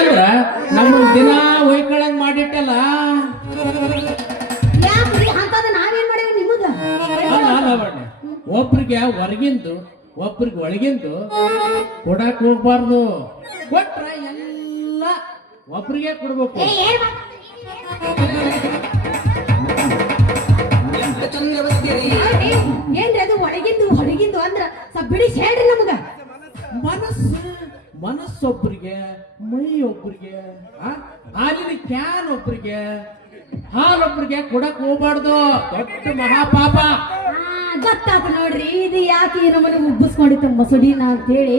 ಅಂದ್ರ ನಮ್ಮ ದಿನ ಹೊಯ್ಕೊಳಂಗ್ ಮಾಡಿಟ್ಟಲ್ಲ. ಯಾಕ್ರಿ ಅಂತದ ನಾವೇನ್ ಮಾಡೇವಿ ನಿಮಗ? ಒಬ್ರಿಗೆ ಹೊರಗಿಂದು ಒಬ್ರಿಗೆ ಒಳಗಿಂದು ಕೊಡಕ್ ಹೋಗ್ಬಾರ್ದು. ಕೊಟ್ರ ಎಲ್ಲ ಒಬ್ರಿಗೆ ಕೊಡ್ಬೇಕು. ಏನ್ರಿ ಅದು ಒಳಗಿಂದು ಹೊರಗಿಂದು ಅಂದ್ರ ಸ್ವಲ್ಪ ಬಿಡಿಸಿ ಹೇಳ್ರಿ ನಮಗ. ಮನಸ್ಸೊಬ್ರಿಗೆ, ಮೈ ಒಬ್ರಿಗೆ, ಹಾಲಿನ ಕ್ಯಾನ್ ಒಬ್ರಿಗೆ, ಹಾಲೊಬ್ರಿಗೆ ಕೊಡಕ್ ಹೋಗ್ಬಾರ್ದು. ದೊಡ್ಡ ಮಹಾಪಾಪ. ಗೊತ್ತಾತ ನೋಡ್ರಿ, ಇದು ಯಾಕೆ ನಮ್ಮನೆ ಉಬ್ಬಿಸ್ಕೊಂಡಿತ್ತು ಮಸೂಡಿನ ಅಂತ ಹೇಳಿ.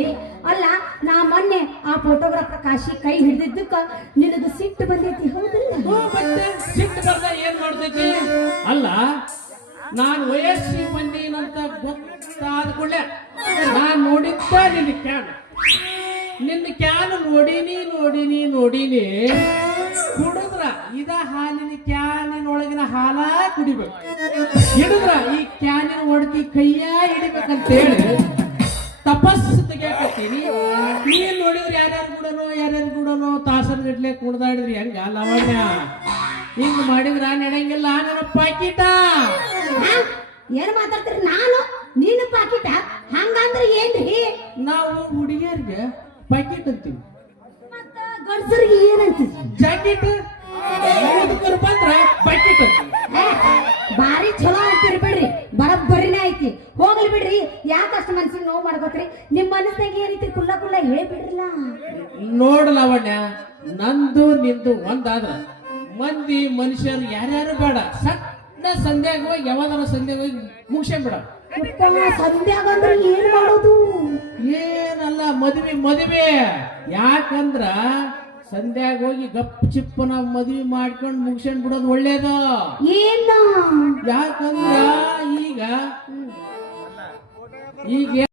ಅಲ್ಲ, ನಾ ಮೊನ್ನೆ ಆ ಫೋಟೋಗ್ರಾಫರ್ ಕಾಶಿ ಕೈ ಹಿಡಿದಿದ್ದಕ್ಕ ನಿನದು ಸಿಟ್ಟು ಬಂದೈತಿ, ಹೌದಿಲ್ಲ? ಮತ್ತೆ ಸಿಟ್ಟು ಬರ್ದ ಏನ್ ಮಾಡ್ತೈತಿ? ಅಲ್ಲ, ನಾನು ವಯಸ್ಸಿಗೆ ಬಂದೀನಂತ ಗೊತ್ತಾದ ಕೂಡಲೇ ನಾನ್ ನೋಡಿದ್ದ ನಿನ್ನ ಕ್ಯಾನ್ ನೋಡಿನಿ ಕುಡಿದ್ರ ಇದ ಹಾಲಿನ ಕ್ಯಾನಿನೊಳಗಿನ ಹಾಲ ಕುಡಿಬೇಕು. ಹಿಡಿದ್ರ ಈ ಕ್ಯಾನಿನ ಒಡತಿ ಕೈಯ ಹಿಡಿಬೇಕಂತ ಹೇಳಿ ತಪಸ್ಸು ತೆಗಿಯಾಕತ್ತೀನಿ. ನೀನ್ ನೋಡಿದ್ರೆ ಯಾರ್ಯಾರು ಕೂಡನೋ ತಾಸರ್ ಗಟ್ಲೆ ಕುಡ್ದಾಡಿದ್ರಿ. ಹೆಂಗ ಲವಣ್ಯ ಹಿಂಗ್ ಮಾಡಿದ್ರ ನಡೆಯಂಗಿಲ್ಲ. ನನ್ನ ಪಾಕಿಟ ಏನ್ ಮಾತಾಡ್ತೀರಿ? ನಾನು ನೀನು ಪಾಕಿಟ ಹಂಗಂದ್ರೆ ಏನ್ರಿ? ನಾವು ಹುಡುಗಿಯರಿಗೆ ಪಾಕಿಟ್ ಅಂತೀವಿ, ಮತ್ತ ಗಂಡಸರಿಗೆ ಏನಂತೀವಿ? ಜಾಕೆಟ್. ಬಂದ್ರ ಪಾಕಿಟ್ ಅಂತೀವಿ. ಬಾರಿ ಚಲೋ ಅಂತೀರಿ ಬಿಡ್ರಿ, ಬರಬ್ಬರಿನೇ ಐತಿ. ಹೋಗ್ಲಿ ಬಿಡ್ರಿ, ಯಾಕಷ್ಟು ಮನ್ಸಿಗೆ ನೋವು ಮಾಡ್ಕೋತ್ರಿ? ನಿಮ್ ಮನಸ್ಸಾಗ ಏನೈತಿ ಕುಲ್ಲ ಹೇಳ್ಬಿಡ್ರಿಲ್ಲ. ನೋಡ ಲವಣ್ಯ, ನಂದು ನಿಂದು ಒಂದಾದ್ರ ಮಂದಿ ಮನುಷ್ಯರು ಯಾರ್ಯಾರು ಬೇಡ. ಸಣ್ಣ ಸಂಧ್ಯಾಗ ಹೋಗಿ ಯಾವಾಗಾರ ಸಂಧ್ಯಾಗ ಹೋಗಿ ಮುಗಿಸ್ಬಿಡ. ಸಂಧ್ಯಾಗ ಅಂದ್ರೆ ಏನ್ ಮಾಡೋದು? ಏನಲ್ಲ, ಮದುವೆ. ಯಾಕಂದ್ರ ಸಂಧ್ಯಾಗ ಹೋಗಿ ಗಪ್ ಚಿಪ್ಪನ ಮದುವೆ ಮಾಡ್ಕೊಂಡು ಮುಗಿಸ್ಕೊಂಡ್ ಬಿಡೋದು ಒಳ್ಳೇದು. ಏನ? ಯಾಕಂದ್ರ ಈಗ